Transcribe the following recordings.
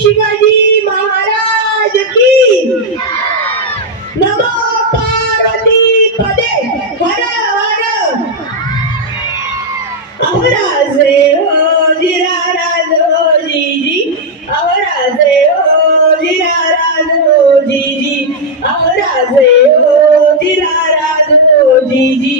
शिवाजी महाराज की? नमो पार्वती पदे हर हर। अवराज हो जिरा राज हो जी जी अवराजे हो जीरा राज हो जी जी अवराज हो जिरा राज हो जी जी।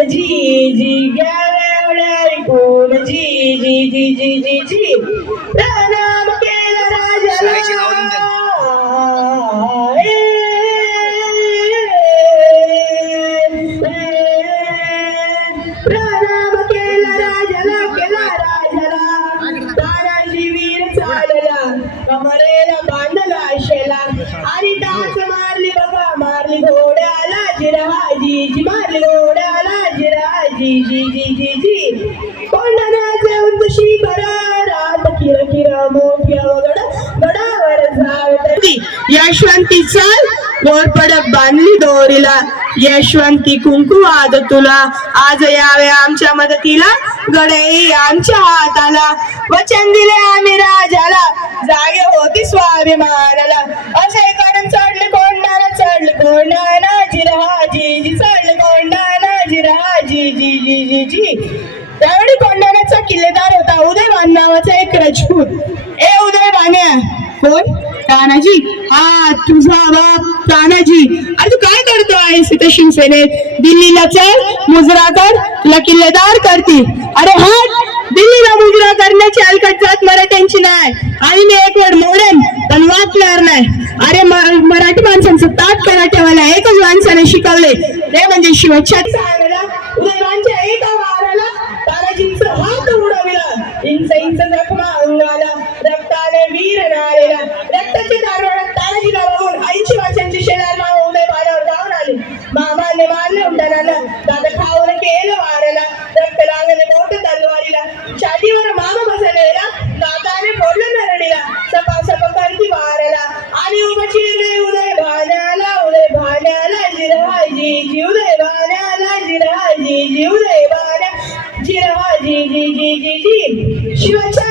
जी जी ऐकून जी जी जी जी जी जी. प्रणाम केला. राजाला. प्रणाम केला राजाला केला राजाला. तानाजी वीर चालला. कमरेला बांधला शेला. आणि टाच मारली बघा मारली घोड्याला. जिराजी जी मारली घोड्याला जी जी जी जी जी। कोंडण्याचे उंच शिखर रात किर किर मोठ्या वगड गडावर जावती यशवंती चाल पडक बांधली दोरीला। यशवंती कुंकू आद तुला। आज यावे आमच्या मदतीला गडई आमच्या हाताला। वचन दिले आम्ही राजाला जागे होती स्वाभिमानाला। असे करून चढले कोंडाना चढले कोंडाना जिरा जी जी जी. त्यावेळी कोंढाण्याचा किल्लेदार होता उदयवान नावाचा एक राजपूत. ए उदय उदयवान्या कोण? तानाजी. हा तुझा बाप तानाजी. अरे तू काय करतो आहेस इथे शिवसेनेत? दिल्लीला चल मुजरा कर तुला किल्लेदार करती अरे हा दिल्लीला मुजरा करण्याची अलकट जात मराठ्यांची नाही. आणि मी एक वेळ मोडेन पण वाचणार नाही. अरे मराठी माणसांचं ताट कराटेवाला एकच माणसाने शिकवले. ते म्हणजे शिवच्छा हात उडविला इंच इंच जखमा अंगाला रक्ताने वीर नाळेला रक्ताचे दारवाडात तानाजीला बघून ऐंशी वर्षांची शेलार मामा उदय पाण्यावर जाऊन आली मामाने मारले उड्डाणाला जिरहाजी जी